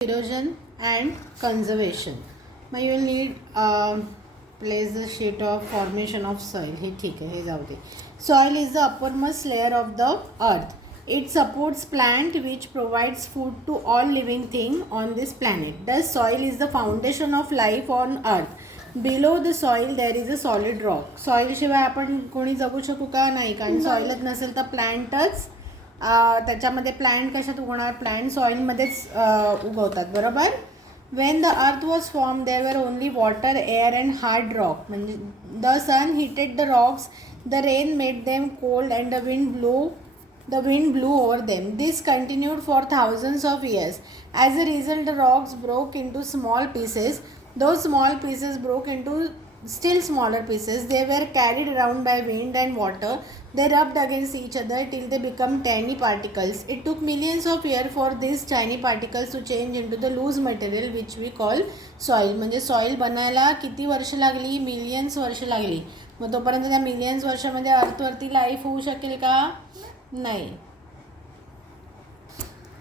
Erosion and conservation. Now you will need place the sheet of formation of soil. हे ठीक है, हे जाऊ दे. Soil is the uppermost layer of the earth. It supports plant which provides food to all living thing on this planet. Thus soil is the foundation of life on earth. Below the soil there is a solid rock. Soil शिवाय आपण कोणी जगू शकू का? नाही, कारण सॉइलच नसेल तर प्लांटच त्याच्यामध्ये प्लांट कशात उगवणार? प्लांट सॉइलमध्येच उगवतात, बरोबर. When the earth was form there were only water, air and hard rock. म्हणजे the sun heated the rocks, the rain made them cold and the wind blew over them. This continued for thousands of years. As a result, the rocks broke into small pieces. Those small pieces broke into still smaller pieces. They were carried around by wind and water. They rubbed against each other till they become tiny particles. It took millions of years for these tiny particles to change into the loose material which we call soil. म्हणजे soil बनायला किती वर्ष लागली? Millions वर्ष लागली. मग तोपर्यंत त्या मिलियन्स वर्षामध्ये अर्थवरती लाईफ होऊ शकेल का? नाही.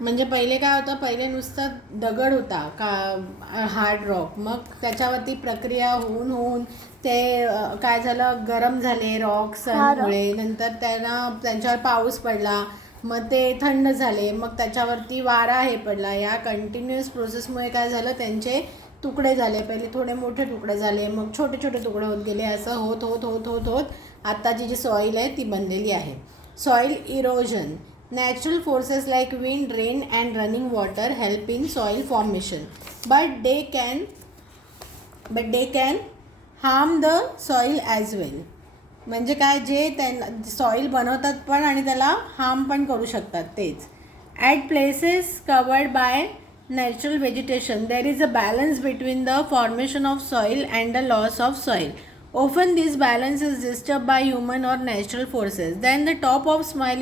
म्हणजे पहिले काय होतं? पहिले नुसतं दगड होता का, हार्ड रॉक. मग त्याच्यावरती प्रक्रिया होऊन ते काय झालं? गरम झाले रॉक सनमुळे. नंतर त्यांच्यावर पाऊस पडला, मग ते थंड झाले, मग त्याच्यावरती वारा हे पडला. या कंटिन्युअस प्रोसेसमुळे काय झालं? त्यांचे तुकडे झाले. पहिले थोडे मोठे तुकडे झाले, मग छोटे छोटे तुकडे होत गेले. असं होत होत होत होत होत आत्ताची जी सॉईल आहे ती बनलेली आहे. Soil erosion. Natural forces like wind, rain and running water help in soil formation. But they can harm the soil as well. म्हणजे काय? जे सॉईल बनवतात पण आणि त्याला हार्म पण करू शकतात तेच. At places covered by natural vegetation, there is a balance between the formation of soil and the loss of soil. Often this balance is disturbed by human or natural forces. Then the top of soil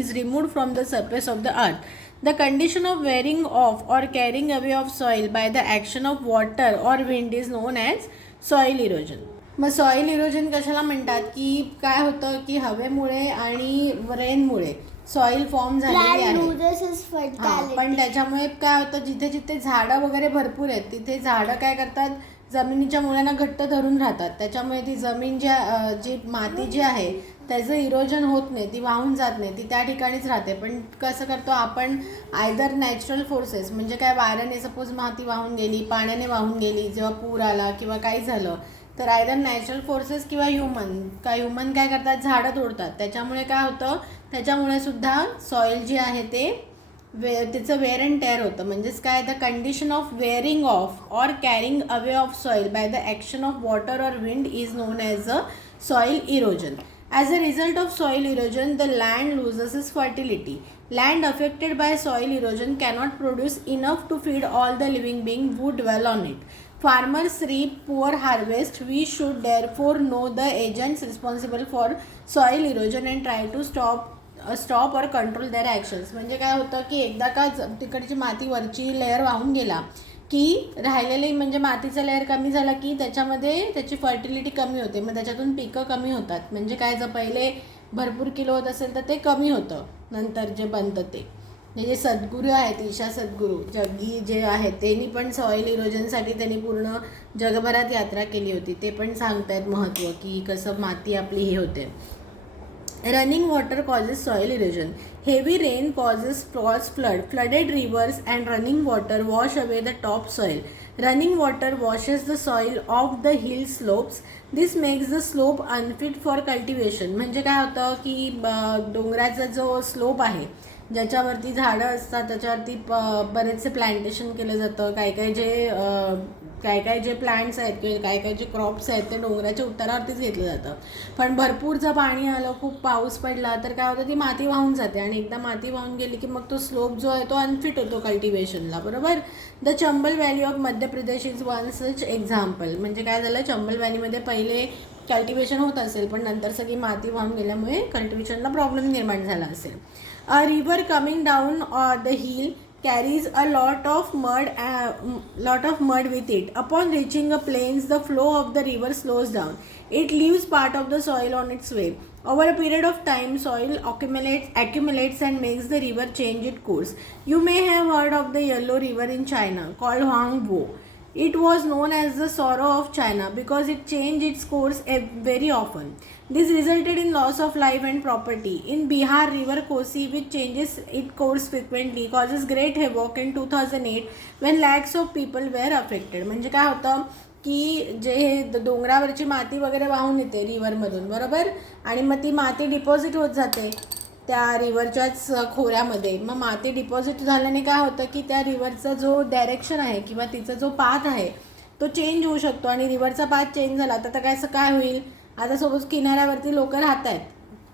is removed from the surface of the earth. The condition of wearing off or carrying away of soil by the action of water or wind is known as soil erosion. मग soil erosion कशाला म्हणतात? की काय होतं की हवेमुळे आणि रेनमुळे soil form झालेली आहे. पण त्याच्यामुळे काय होतं? जिथे जिथे झाडं वगैरे भरपूर आहेत तिथे झाडं काय करतात? जमिनीच्या मुळांना घट्ट धरून राहतात. त्याच्यामुळे ती जमीन जी माती जी आहे त्याचं इरोजन होत नाही, ती वाहून जात नाही, ती त्या ठिकाणीच राहते. पण कसं करतो आपण? आयदर नॅचरल फोर्सेस, म्हणजे काय? वाऱ्याने सपोज माती वाहून गेली, पाण्याने वाहून गेली, जेव्हा पूर आला किंवा काही झालं तर आयदर नॅचरल फोर्सेस किंवा ह्युमन काय करतात? झाडं तोडतात. त्याच्यामुळे काय होतं? त्याच्यामुळे सुद्धा सॉईल जी आहे त्याचं वेअर अँड टेअर होतं. म्हणजेच काय? The condition of wearing of or carrying away of soil by the action of water or wind is non as a soil erosion. As a result of soil erosion, the land loses its fertility. Land affected by soil erosion cannot produce enough to feed all the living beings who dwell on it. Farmers reap poor harvest. We should therefore know the agents responsible for soil erosion and try to stop or control their actions. म्हणजे काय होतं की एकदा का तिकडची माती वरची layer वाहून गेला की राहिलेली म्हणजे मातीचा लेअर कमी झाला की त्याच्यामध्ये त्याची फर्टिलिटी कमी होते. मग त्याच्यातून पिकं कमी होतात. म्हणजे काय? जर पहिले भरपूर किलो होत असेल तर ते कमी होतं नंतर जे बनतं ते. जे सद्गुरू आहेत, ईशा सद्गुरू जग्गी जे आहेत, त्यांनी पण सॉईल इरोजनसाठी त्यांनी पूर्ण जगभरात यात्रा केली होती. ते पण सांगतायत महत्त्व की कसं माती आपली हे होते. Running water causes soil erosion. Heavy rain causes flood. Flooded rivers and running water wash away the top soil. Running water washes the soil off the hill slopes. This makes the slope unfit for cultivation. म्हणजे काय होतं की डोंगराचा जो slope आहे ज्याच्यावरती झाडं असतात त्याच्यावरती बरेचसे प्लांटेशन केलं जातं. काय काय जे प्लांट्स आहेत किंवा काय काय जे क्रॉप्स आहेत ते डोंगराच्या उतारावरतीच घेतलं जातं. पण भरपूर जर पाणी आलं, खूप पाऊस पडला तर काय होतं? ती माती वाहून जाते आणि एकदा माती वाहून गेली की मग तो स्लोप जो आहे तो अनफिट होतो कल्टिवेशनला, बरोबर. The Chambal valley of Madhya Pradesh is one such example. म्हणजे काय झालं? चंबल व्हॅलीमध्ये पहिले कल्टिवेशन होत असेल पण नंतर सगळी माती वाहून गेल्यामुळे कल्टिवेशनला प्रॉब्लेम निर्माण झाला असेल. A river coming down the hill carries a lot of mud with it. Upon reaching a plains, the flow of the river slows down. It leaves part of the soil on its way. Over a period of time, soil accumulates and makes the river change its course. You may have heard of the Yellow River in China called Huangbo. It was known as the sorrow of China because it changed its course very often. This resulted in loss of life and property. In Bihar, River Kosi, which changes its course frequently, causes great havoc in 2008 when lakhs of people were affected. म्हणजे काय होतं की जे हे डोंगरावरची माती वगैरे वाहून येते रिव्हरमधून, बरोबर, आणि मग ती माती डिपॉझिट होत जाते त्या रिव्हरच्याच खोऱ्यामध्ये. मग माती डिपॉझिट झाल्याने काय होतं की त्या रिव्हरचा जो डायरेक्शन आहे किंवा तिचा जो पाथ आहे तो चेंज होऊ शकतो. आणि रिव्हरचा पाथ चेंज झाला तर काय होईल, आता सपोज किनाऱ्यावरती लोक राहत आहेत,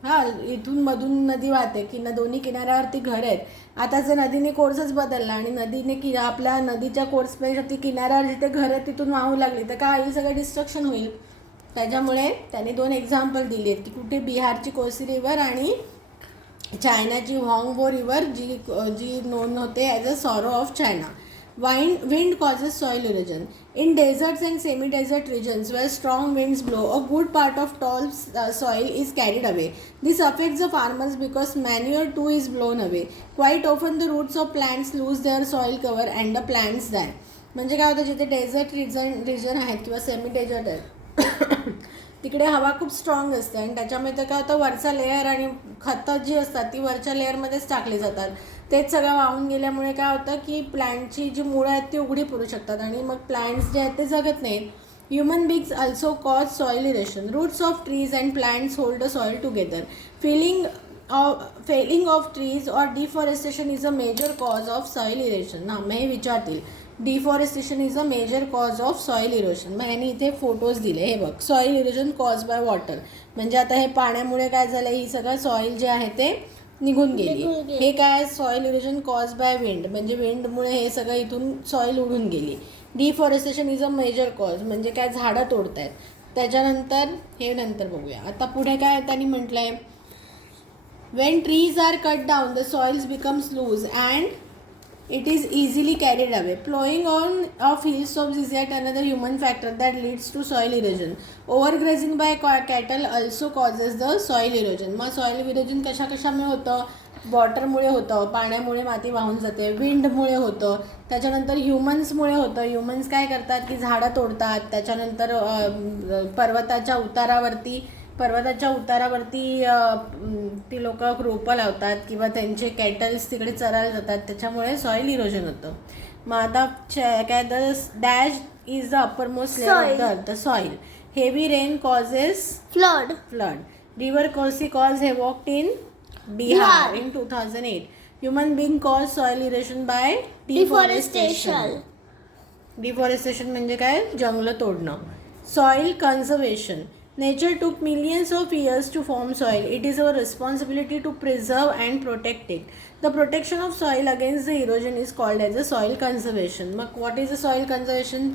हां, इथून मधून नदी वाहते की दोन्ही किनाऱ्यावरती घर आहेत. आता जर नदीने कोर्सच बदलला आणि नदीने आपल्या नदीच्या कोर्सपेक्षा ती किनाऱ्यावर जिथे घर आहेत तिथून वाहू लागली तर काय होईल, सगळं डिस्ट्रक्शन होईल. त्याच्यामुळे त्यांनी 2 एक्झाम्पल दिली आहेत की कुठे बिहारची कोसी रिव्हर आणि चायनाची हॉंगबो रिव्हर जी नोंद होते as a sorrow of China. Wind causes soil erosion. In deserts and semi-desert regions where strong winds blow, a good part of tall soil is carried away. This affects the farmers because manure too is blown away. Quite often the roots of plants lose their soil cover and the plants die. म्हणजे काय होतं, जिथे dessert region आहेत किंवा semi dessert आहेत तिकडे हवा खूप स्ट्रॉंग असते आणि त्याच्यामध्ये काय होतं, वरचा लेअर आणि खतं जी असतात ती वरच्या लेअरमध्येच टाकली जातात. तेच सगळं वाहून गेल्यामुळे काय होतं की प्लांटची जी मुळं आहेत ती उघडी पडू शकतात आणि मग प्लांट्स जे आहेत ते जगत नाहीत. Human beings also cause soil erosion. Roots of trees and plants hold the soil together. Felling of trees or deforestation is a major cause of soil erosion. हां, मग हे विचारतील, deforestation is a major cause of soil erosion. मग यांनी इथे photos दिले, हे बघ, soil erosion cause by water. म्हणजे आता हे पाण्यामुळे काय झालं, ही सगळं सॉईल जे आहे ते निघून गेली. हे काय, soil erosion cause by wind, म्हणजे विंडमुळे हे सगळं इथून सॉईल उडून गेली. Deforestation is a major cause, म्हणजे काय, झाडं तोडत आहेत. त्याच्यानंतर हे नंतर बघूया. आता पुढे काय त्यांनी म्हटलं आहे, when trees are cut down the soils becomes loose and it is easily carried away. Plowing on of hilltops is yet another human factor that leads to soil erosion. Overgrazing by cattle also causes the soil erosion. मग soil erosion कशामुळे होतं, वॉटरमुळे होतं, पाण्यामुळे माती वाहून जाते, विंडमुळे होतं, त्याच्यानंतर ह्युमन्समुळे होतं. ह्युमन्स काय करतात की झाडं तोडतात, त्याच्यानंतर पर्वताच्या उतारावरती ती लोक रोपं लावतात किंवा त्यांचे कॅटल्स तिकडे चरायला जातात, त्याच्यामुळे सॉईल इरोजन होतं. मग आता काय, the dash is the upper most layer of the earth, the soil. Heavy rain causes flood. River Kosi cause havoc in Bihar in 2008. Human being cause soil erosion by deforestation. Deforestation म्हणजे काय, जंगलं तोडणं. Soil conservation. Nature took millions of years to form soil. It is our responsibility to preserve and protect it. The protection of soil against the erosion is called as a soil conservation. मग what is the soil conservation?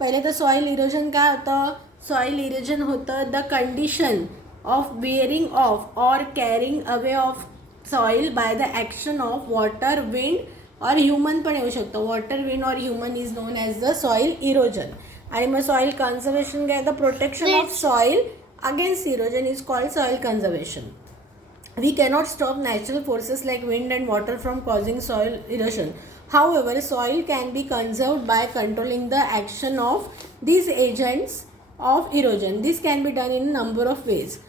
पहिले तर soil erosion काय होतं? Soil erosion होतं the condition of wearing off or carrying away of soil by the action of water, wind or human पण येऊ शकतो. Water, wind or human is known as the soil erosion. आणि मग soil conservation काय, the protection of soil against erosion is called soil conservation. We cannot stop natural forces like wind and water from causing soil erosion. However soil can be conserved by controlling the action of these agents of erosion. This can be done in a number of ways.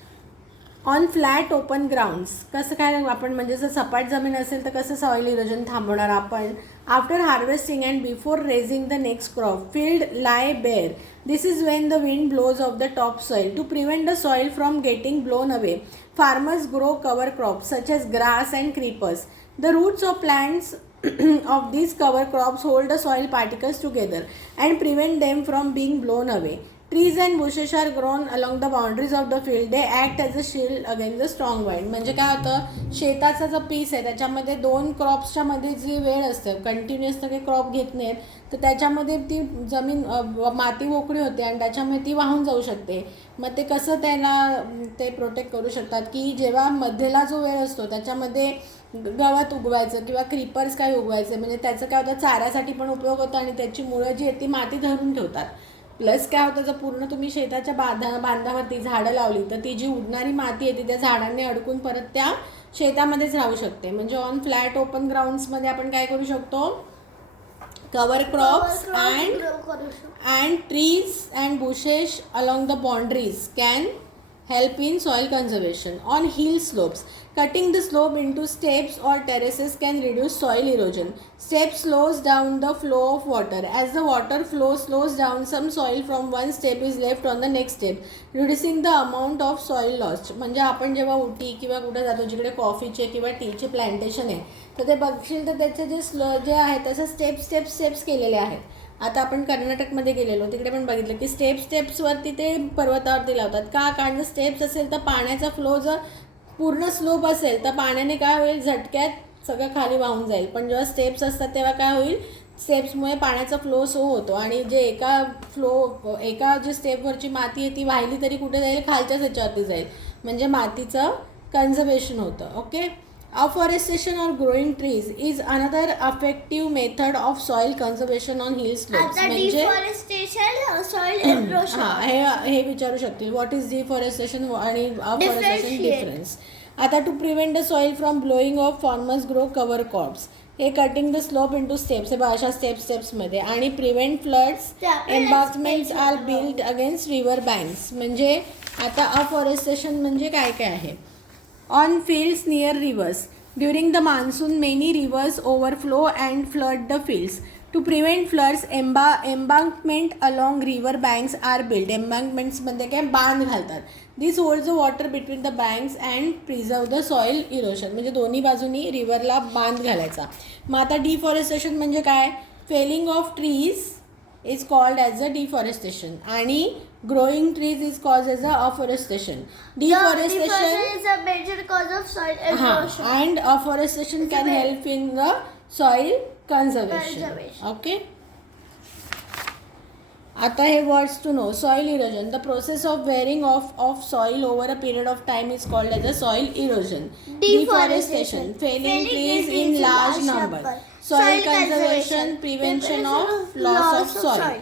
On flat open grounds, कसं काय आपण, म्हणजे जर सपाट जमीन असेल तर कसं सॉईल इरोजन थांबवणार आपण. After harvesting and before raising the next crop, field lie bare. This is when the wind blows off the top soil. To prevent the soil from getting blown away, farmers grow cover crops such as grass and creepers. The roots of plants of these cover crops hold the soil particles together and prevent them from being blown away. Trees and bushes are grown along the boundaries of the field. They act as a shield against the strong wind. म्हणजे काय होतं, शेताचा जो piece आहे त्याच्यामध्ये 2 क्रॉप्सच्या मध्ये जी वेळ असतं, कंटिन्युअस काही क्रॉप घेत नाहीत तर त्याच्यामध्ये ती जमीन माती मोकळी होते आणि त्याच्यामुळे ती वाहून जाऊ शकते. मग ते कसं त्याला ते प्रोटेक्ट करू शकतात की जेव्हा मध्यला जो वेळ असतो त्याच्यामध्ये गवत उगवायचं किंवा क्रीपर्स काय उगवायचे, म्हणजे त्याचं काय होतं, चाऱ्यासाठी पण उपयोग होतो आणि त्याची मुळं जी आहेत ती माती धरून ठेवतात. प्लस काय होतं, जर पूर्ण तुम्ही शेताच्या बांधावरती झाडं लावली तर ती जी उडणारी माती आहे ती त्या झाडांनी अडकून परत त्या शेतामध्येच राहू शकते. म्हणजे ऑन फ्लॅट ओपन ग्राउंड्समध्ये आपण काय करू शकतो, cover crops and trees and bushes along the boundaries can help in soil conservation. On hill slopes, cutting the slope into steps or terraces can reduce soil erosion. Step slows down the flow of water. As the water flow slows down, some soil from one step is left on the next step, reducing the amount of soil lost. म्हणजे आपण जेव्हा उटी किंवा कुठे जातो जिकडे कॉफीचे किंवा टीचे प्लांटेशन आहे तर ते बघशील तर त्याचे जे आहे त्याचे स्टेप्स केलेले आहेत. आता आपण कर्नाटकमध्ये गेलेलो तिकडे पण बघितलं की स्टेप्सवरती ते पर्वतावरती लावतात. का? कारण जर स्टेप्स असेल तर पाण्याचा फ्लो जर पूर्ण स्लोप असेल तर पाण्याने काय होईल, झटक्यात सगळं खाली वाहून जाईल. पण जेव्हा स्टेप्स असतात तेव्हा काय होईल, स्टेप्समुळे पाण्याचा फ्लो स्लो होतो आणि जे एका जी स्टेपवरची माती आहे ती वाहिली तरी कुठे जाईल, खालच्याच ह्याच्यावरती जाईल. म्हणजे मातीचं कन्झर्वेशन होतं. Okay. Afforestation or growing trees is another effective method of soil conservation on hill slopes. आता deforestation, soil erosion. हे विचारू शकतील, व्हॉट इज डिफॉरेस्टेशन आणि अफॉरेस्टेशन डिफरन्स. आता to prevent the soil from blowing off farmers grow cover crops. हे cutting the slope into steps, हे अशा स्टेप्समध्ये. आणि prevent floods, embankments are build against river banks. म्हणजे आता अफॉरेस्टेशन म्हणजे काय काय आहे. On fields near rivers. During the monsoon, many rivers overflow and flood the fields. To prevent floods, embankment along river banks are built. Embankments मध्ये काय बांध घालतात. This holds the water between the banks and preserve the soil erosion. म्हणजे दोन्ही बाजूनी रिव्हरला बांध घालायचा. मग आता डिफॉरेस्टेशन म्हणजे काय, felling of trees is called as a deforestation आणि growing trees is caused as a afforestation. Deforestation is a major cause of soil erosion. And afforestation can help in the soil conservation. Okay. आता हे words to know. Soil erosion, the process of wearing of soil over a period of time is called as a soil erosion. Deforestation, felling trees in large number. Soil conservation, prevention of loss of soil.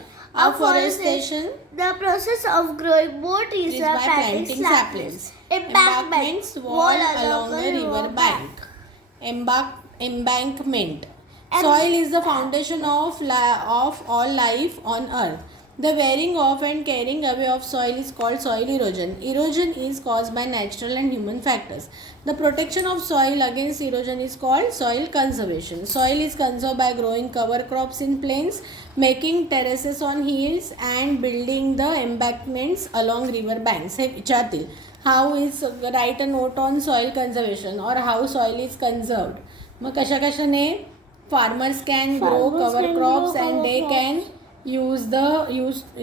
Afforestation, the process of growing more trees by planting saplings. Embankments, wall along the river bank. Embankment. Soil is the foundation of all life on earth. The wearing off and carrying away of soil is called soil erosion. Erosion is caused by natural and human factors. The protection of soil against erosion is called soil conservation. Soil is conserved by growing cover crops in plains, making terraces on hills and building the embankments along river banks. हे विचारतील, how is write a note on soil conservation or how soil is conserved. मग कशाने farmers can grow cover crops and they can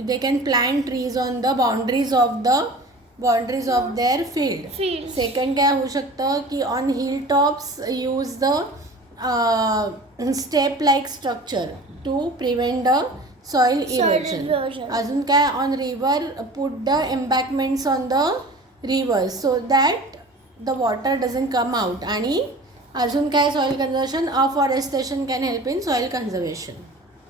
they can plant trees on the boundaries of their field. Second काय होऊ शकतं की on hilltops use the step like structure to prevent the soil erosion. अजून काय, on river put the embankments on the rivers so that the water doesn't come out. आणि अजून काय, soil conservation, afforestation can help in soil conservation.